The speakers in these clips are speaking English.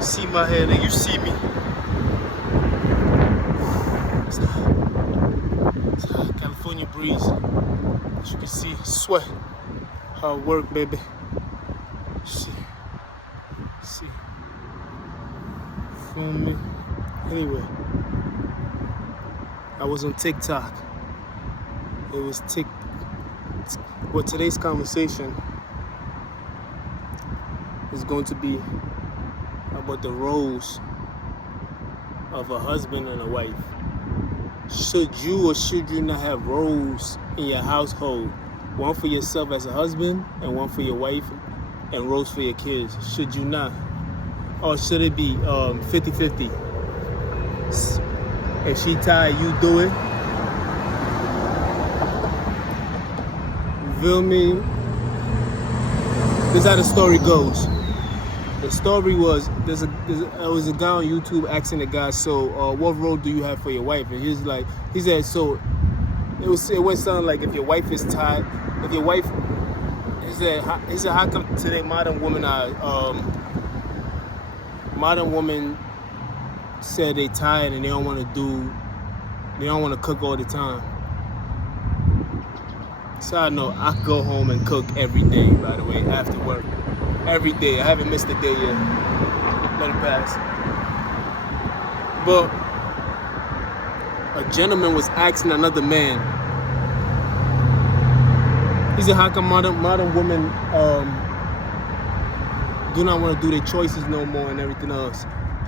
See my head and you see me. It's hot California breeze. As you can see, sweat. Hard work, baby. See. Feel me? Anyway, I was on TikTok. It was Well, today's conversation is going to be about the roles of a husband and a wife. Should you or should you not have roles in your household? One for yourself as a husband and one for your wife, and roles for your kids. Should you not? Or should it be 50-50? If she tired, you do it. You feel me? This is how the story goes. The story was, there was a guy on YouTube asking the guy, so what role do you have for your wife? And he said, so it went something like, if your wife is tired, if your wife, he said, how come today modern women said they tired and they don't want to cook all the time. So I know I go home and cook every day, by the way, after work. Every day. I haven't missed a day yet. Let it pass. But a gentleman was asking another man. He said, how come modern women do not want to do their choices no more and everything else?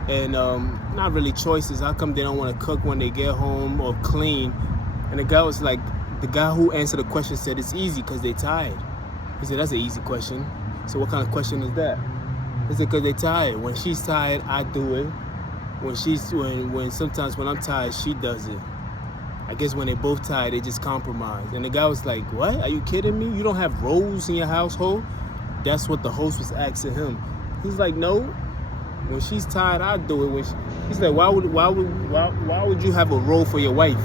And not really choices. How come they don't want to cook when they get home or clean? And the guy was like, the guy who answered the question said it's easy because they're tired. He said, that's an easy question. So what kind of question is that? He said, because they're tired. When she's tired, I do it. Sometimes when I'm tired, she does it. I guess when they're both tired, they just compromise. And the guy was like, what? Are you kidding me? You don't have roles in your household? That's what the host was asking him. He's like, no. When she's tired, I do it. He's like, why would you have a role for your wife?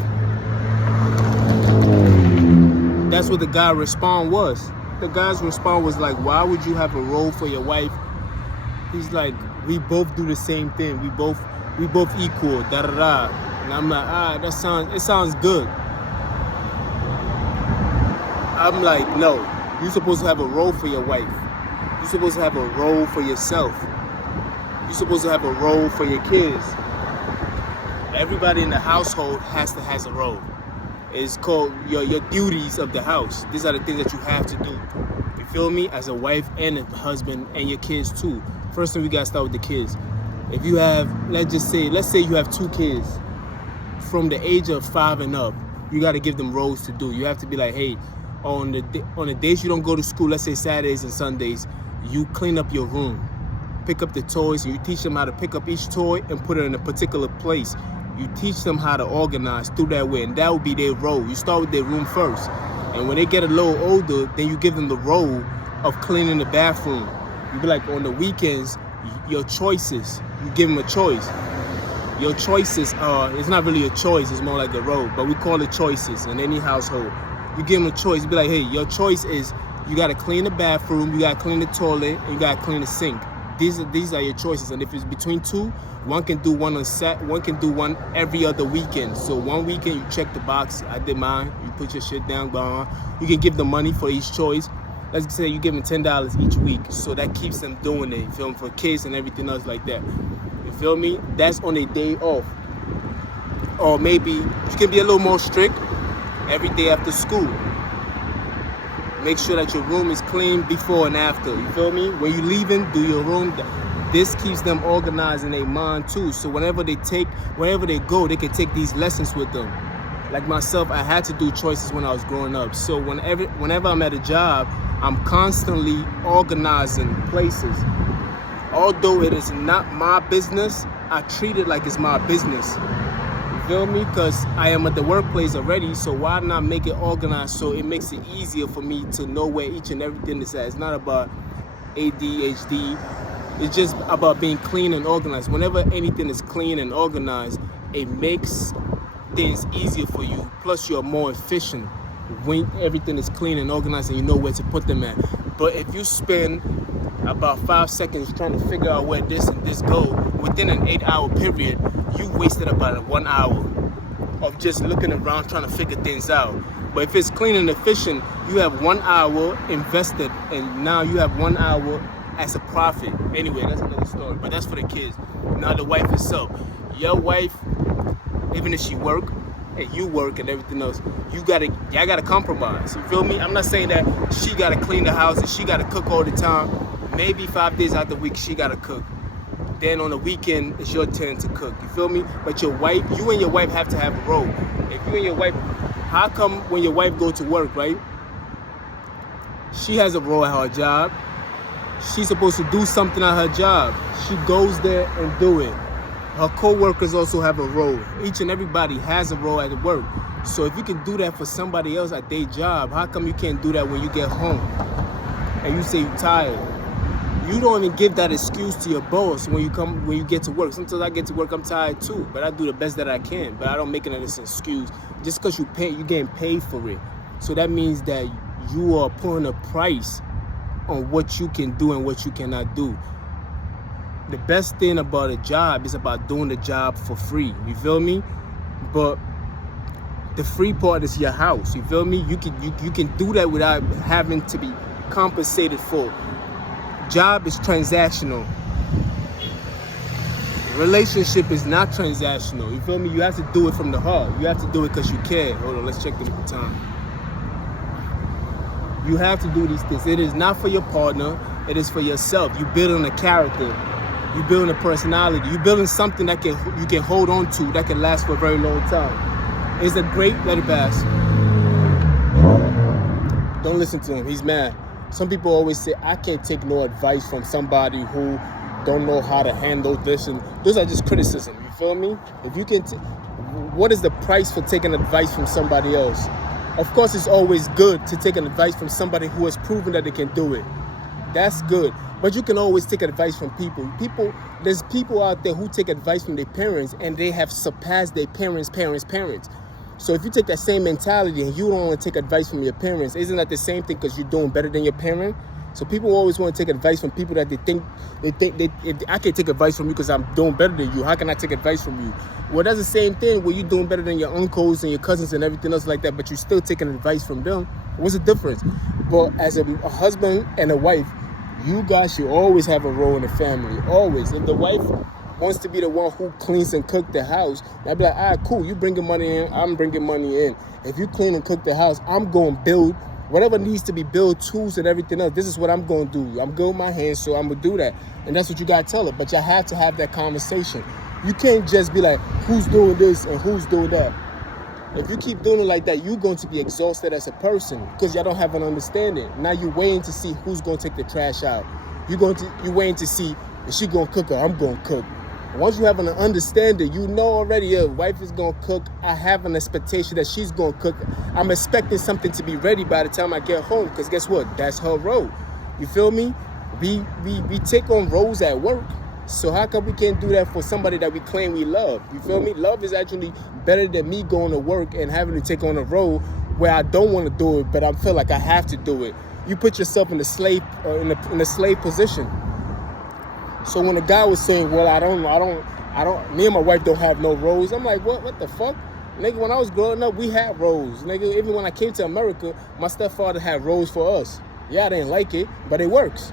That's what the guy's response was. The guy's response was like, why would you have a role for your wife? He's like, we both do the same thing. We both equal, da-da-da. And I'm like, it sounds good. I'm like, no. You're supposed to have a role for your wife. You're supposed to have a role for yourself. You're supposed to have a role for your kids. Everybody in the household has a role. It's called your duties of the house. These are the things that you have to do. You feel me? As a wife and a husband and your kids too. First thing, we gotta start with the kids. If you have, let's say you have 2 kids from the age of 5 and up, you gotta give them roles to do. You have to be like, hey, on the days you don't go to school, let's say Saturdays and Sundays, you clean up your room. Pick up the toys, and you teach them how to pick up each toy and put it in a particular place. You teach them how to organize through that way, and that will be their role. You start with their room first. And when they get a little older, then you give them the role of cleaning the bathroom. You be like, on the weekends, your choices, you give them a choice. Your choices it's not really a choice, it's more like a role, but we call it choices in any household. You give them a choice, be like, hey, your choice is you gotta clean the bathroom, you gotta clean the toilet, and you gotta clean the sink. These are your choices, and if it's between 2, one can do one one can do one every other weekend. So one weekend you check the box, I did mine, you put your shit down, go on. You can give them money for each choice. Let's say you give them $10 each week, so that keeps them doing it, you feel me, for kids and everything else like that. You feel me? That's on a day off. Or maybe you can be a little more strict every day after school. Make sure that your room is clean before and after. You feel me? When you're leaving, do your room. This keeps them organized in their mind too. So wherever they go, they can take these lessons with them. Like myself, I had to do choices when I was growing up. So whenever I'm at a job, I'm constantly organizing places. Although it is not my business, I treat it like it's my business. Feel me? Because I am at the workplace already, so why not make it organized so it makes it easier for me to know where each and everything is at. It's not about ADHD. It's just about being clean and organized. Whenever anything is clean and organized, it makes things easier for you. Plus, you're more efficient when everything is clean and organized and you know where to put them at. But if you spend about 5 seconds trying to figure out where this and this go, within an 8-hour period, you wasted about 1 hour of just looking around trying to figure things out. But if it's clean and efficient, you have 1 hour invested, and now you have 1 hour as a profit. Anyway, that's another story, but that's for the kids. Now the wife itself. Your wife, even if she work and you work and everything else, y'all gotta compromise. You feel me? I'm not saying that she gotta clean the house and she gotta cook all the time. Maybe 5 days out the week she gotta cook. Then on the weekend it's your turn to cook. You feel me? But you and your wife have to have a role. If you and your wife, how come when your wife go to work, right? She has a role at her job. She's supposed to do something at her job. She goes there and do it. Her co-workers also have a role. Each and everybody has a role at work. So if you can do that for somebody else at their job, how come you can't do that when you get home and you say you're tired? You don't even give that excuse to your boss when you get to work. Sometimes I get to work, I'm tired too, but I do the best that I can. But I don't make it as an excuse. Just because you're getting paid for it. So that means that you are putting a price on what you can do and what you cannot do. The best thing about a job is about doing the job for free. You feel me? But the free part is your house. You feel me? You can do that without having to be compensated for. Job is transactional. Relationship is not transactional. You feel me? You have to do it from the heart. You have to do it because you care. Hold on, let's check the time. You have to do these things. It is not for your partner. It is for yourself. You're building a character. You're building a personality. You're building something that you can hold on to, that can last for a very long time. It's a great, let it pass. Don't listen to him. He's mad. Some people always say, I can't take no advice from somebody who don't know how to handle this. And those are just criticism. You feel me? If you can, what is the price for taking advice from somebody else? Of course, it's always good to take an advice from somebody who has proven that they can do it. That's good. But you can always take advice from people. There's people out there who take advice from their parents and they have surpassed their parents. So if you take that same mentality and you don't want to take advice from your parents, isn't that the same thing because you're doing better than your parent? So people always want to take advice from people that they think I can't take advice from you because I'm doing better than you. How can I take advice from you? Well, that's the same thing where you're doing better than your uncles and your cousins and everything else like that, but you're still taking advice from them. What's the difference? But as a husband and a wife, you guys should always have a role in the family. Always. If the wife wants to be the one who cleans and cook the house, I'd be like, all right, cool. You bringing money in, I'm bringing money in. If you clean and cook the house, I'm going to build whatever needs to be built, tools and everything else. This is what I'm going to do. I'm good with my hands, so I'm going to do that. And that's what you got to tell her. But you have to have that conversation. You can't just be like, who's doing this and who's doing that? If you keep doing it like that, you're going to be exhausted as a person because y'all don't have an understanding. Now you're waiting to see who's going to take the trash out. You're waiting to see if she's going to cook or I'm going to cook. Once you have an understanding, you know already your wife is going to cook. I have an expectation that she's going to cook. I'm expecting something to be ready by the time I get home because guess what? That's her role. You feel me? We take on roles at work. So how come we can't do that for somebody that we claim we love? You feel me? Love is actually better than me going to work and having to take on a role where I don't want to do it, but I feel like I have to do it. You put yourself in the slave in a slave position. So when the guy was saying, well, I don't, me and my wife don't have no roles. I'm like, what the fuck? Nigga, when I was growing up, we had roles. Nigga, even when I came to America, my stepfather had roles for us. Yeah, I didn't like it, but it works.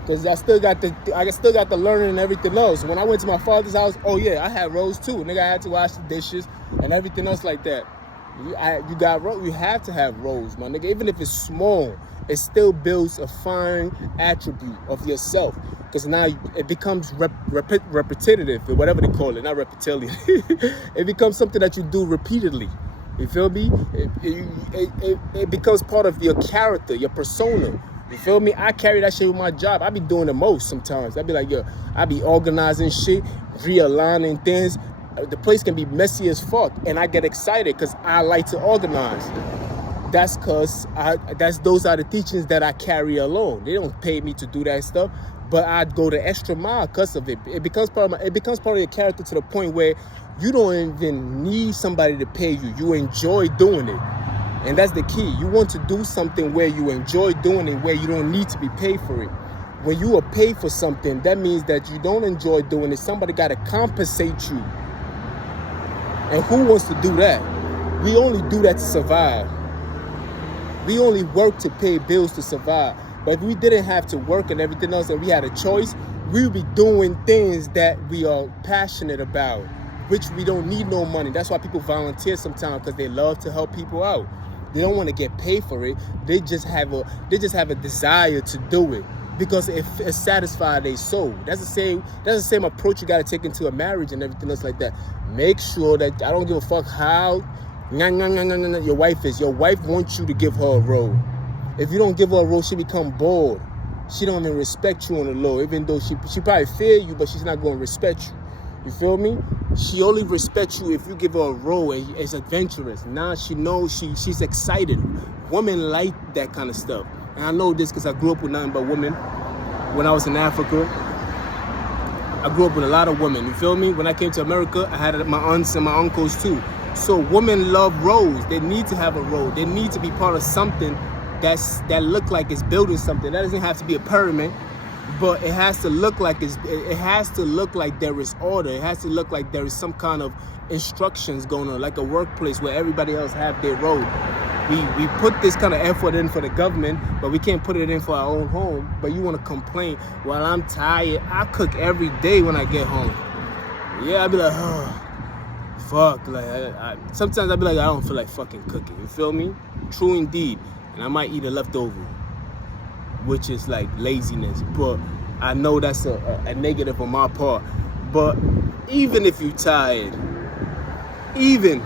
Because I still got the learning and everything else. When I went to my father's house, oh yeah, I had roles too. Nigga, I had to wash the dishes and everything else like that. You have to have roles, my nigga. Even if it's small, it still builds a fine attribute of yourself. Because now it becomes repetitive, or whatever they call it, not repetitive. It becomes something that you do repeatedly. You feel me? It becomes part of your character, your persona. You feel me? I carry that shit with my job. I be doing the most sometimes. I be like, yo, I be organizing shit, realigning things. The place can be messy as fuck. And I get excited because I like to organize. That's because those are the teachings that I carry alone. They don't pay me to do that stuff. But I go the extra mile because of it. It becomes part of your character to the point where you don't even need somebody to pay you. You enjoy doing it. And that's the key. You want to do something where you enjoy doing it, where you don't need to be paid for it. when you are paid for something, that means that you don't enjoy doing it. Somebody got to compensate you. And who wants to do that? We only do that to survive. We only work to pay bills to survive. But if we didn't have to work and everything else and we had a choice, we would be doing things that we are passionate about, which we don't need no money. That's why people volunteer sometimes, because they love to help people out. They don't want to get paid for it. They just have a desire to do it because it satisfies their soul. That's the same approach you got to take into a marriage and everything else like that. Make sure that I don't give a fuck how your wife is. Your wife wants you to give her a role. If you don't give her a role, she become bored. She don't even respect you on the low, even though she probably fear you, but she's not going to respect you. You feel me? She only respects you if you give her a role and it's adventurous. Now she knows she's excited. Women like that kind of stuff. And I know this because I grew up with nothing but women. When I was in Africa, I grew up with a lot of women. You feel me? When I came to America, I had my aunts and my uncles too. So women love roles. They need to have a role. They need to be part of something that look like it's building something. That doesn't have to be a pyramid, but it has to look like it has to look like there is order. It has to look like there is some kind of instructions going on, like a workplace where everybody else have their role. We put this kind of effort in for the government, but we can't put it in for our own home. But you want to complain, well, I'm tired. I cook every day when I get home. Yeah, I'd be like, oh, fuck. Like sometimes I'd be like, I don't feel like fucking cooking. You feel me? True indeed. And I might eat a leftover, which is like laziness. But I know that's a negative on my part. But even if you're tired, even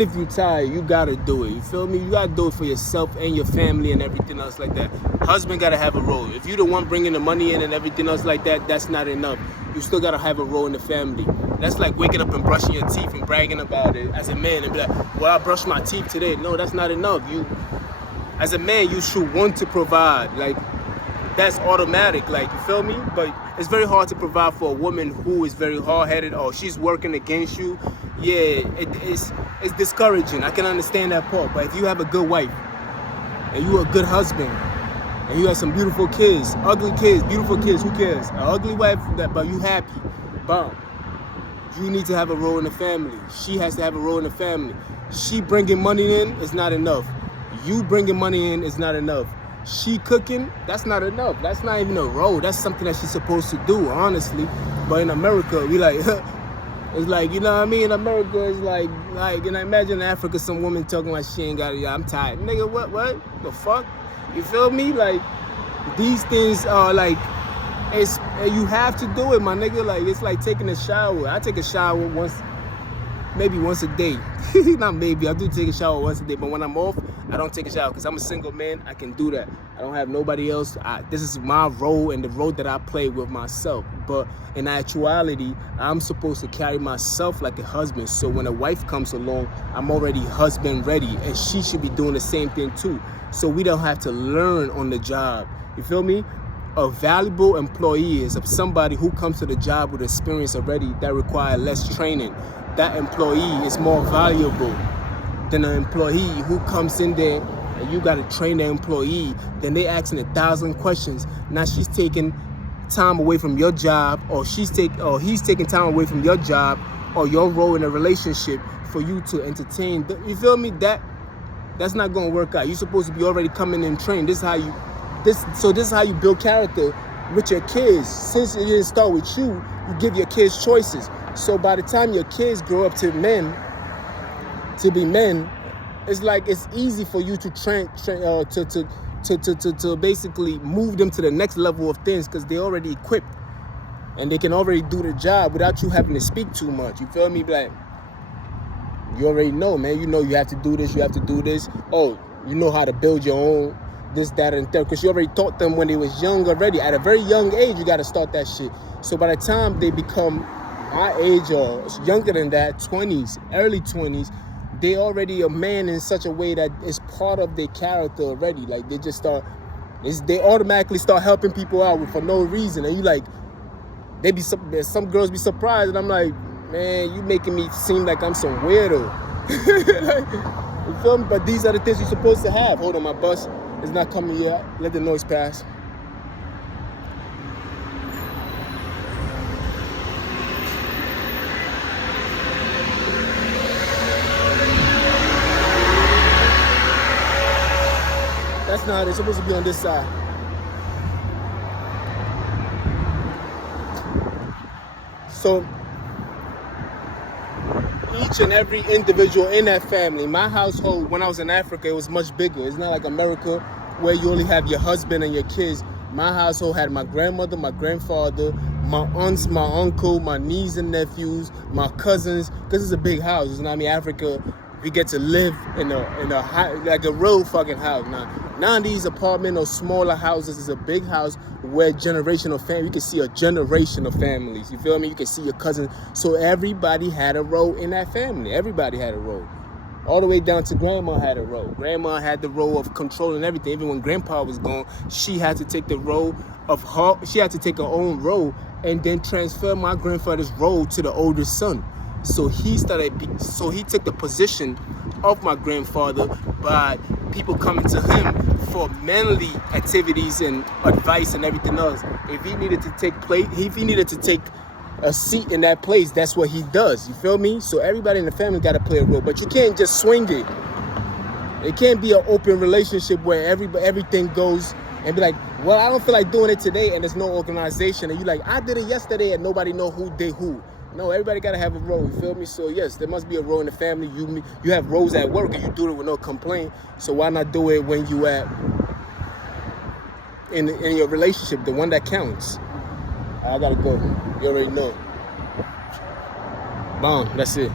if you're tired, you gotta do it. You feel me? You gotta do it for yourself and your family and everything else like that. Husband gotta have a role. If you're the one bringing the money in and everything else like that, that's not enough. You still gotta have a role in the family. That's like waking up and brushing your teeth and bragging about it as a man and be like, well, I brushed my teeth today. No, that's not enough. You, as a man, you should want to provide. Like, that's automatic, like, you feel me? But it's very hard to provide for a woman who is very hard-headed or she's working against you. Yeah, it's discouraging. I can understand that part. But if you have a good wife and you're a good husband and you have some beautiful kids, ugly kids, beautiful kids, who cares? An ugly wife, but you happy, bomb. You need to have a role in the family. She has to have a role in the family. She bringing money in is not enough. You bringing money in is not enough. She cooking, that's not enough. That's not even a role. That's something that she's supposed to do, honestly. But in America, we like, it's like, you know what I mean? In America, it's like, and I imagine in Africa, some woman talking like she ain't got it. I'm tired. Nigga, what? The fuck? You feel me? Like, these things are like, you have to do it, my nigga. Like, it's like taking a shower. I take a shower maybe once a day. Not maybe, I do take a shower once a day, but when I'm off, I don't take a shower because I'm a single man. I can do that. I don't have nobody else. This is my role and the role that I play with myself. But in actuality, I'm supposed to carry myself like a husband. So when a wife comes along, I'm already husband ready, and she should be doing the same thing too. So we don't have to learn on the job. You feel me? A valuable employee is somebody who comes to the job with experience already that require less training. That employee is more valuable than an employee who comes in there and you got to train the employee. Then they asking 1,000 questions. Now she's taking time away from your job, or he's taking time away from your job or your role in a relationship for you to entertain. You feel me? That's not gonna work out. You're supposed to be already coming in trained. This is how you build character with your kids. Since it didn't start with you, you give your kids choices. So by the time your kids grow up to be men, it's like it's easy for you to to basically move them to the next level of things because they're already equipped and they can already do the job without you having to speak too much. You feel me? Like, you already know, man. You know you have to do this. You have to do this. Oh, you know how to build your own this, that, and third, because you already taught them when they was young already. At a very young age, you got to start that shit. So by the time they become our age or younger than that, 20s, early 20s, they already a man in such a way that it's part of their character already. Like, they automatically start helping people out for no reason. And you like, some girls be surprised, and I'm like, man, you making me seem like I'm some weirdo. Like, you feel me? But these are the things you're supposed to have. Hold on, my bus It's not coming yet. Let the noise pass. That's not it. It's supposed to be on this side. So each and every individual in that family, my household, when I was in Africa, it was much bigger. It's not like America where you only have your husband and your kids. My household had my grandmother, my grandfather, my aunts, my uncle, my nieces and nephews, my cousins, because it's a big house. You know what I mean? Africa, we get to live in a like a real fucking house. None of these apartment or smaller houses is a big house where generational family, you can see a generation of families. You feel me? You can see your cousins. So everybody had a role in that family. Everybody had a role. All the way down to grandma had a role. Grandma had the role of controlling everything. Even when grandpa was gone, she had to take the role of her. She had to take her own role and then transfer my grandfather's role to the oldest son. So he took the position of my grandfather by people coming to him for manly activities and advice and everything else. If he needed to take a seat in that place, that's what he does. You feel me? So everybody in the family got to play a role, but you can't just swing it. It can't be an open relationship where everything goes and be like, well, I don't feel like doing it today, and there's no organization, and you like, I did it yesterday, and nobody know who did who. No, everybody got to have a role. You feel me? So yes, there must be a role in the family. You have roles at work, and you do it with no complaint. So why not do it when you at in your relationship, the one that counts? I gotta go. You already know. Boom. That's it.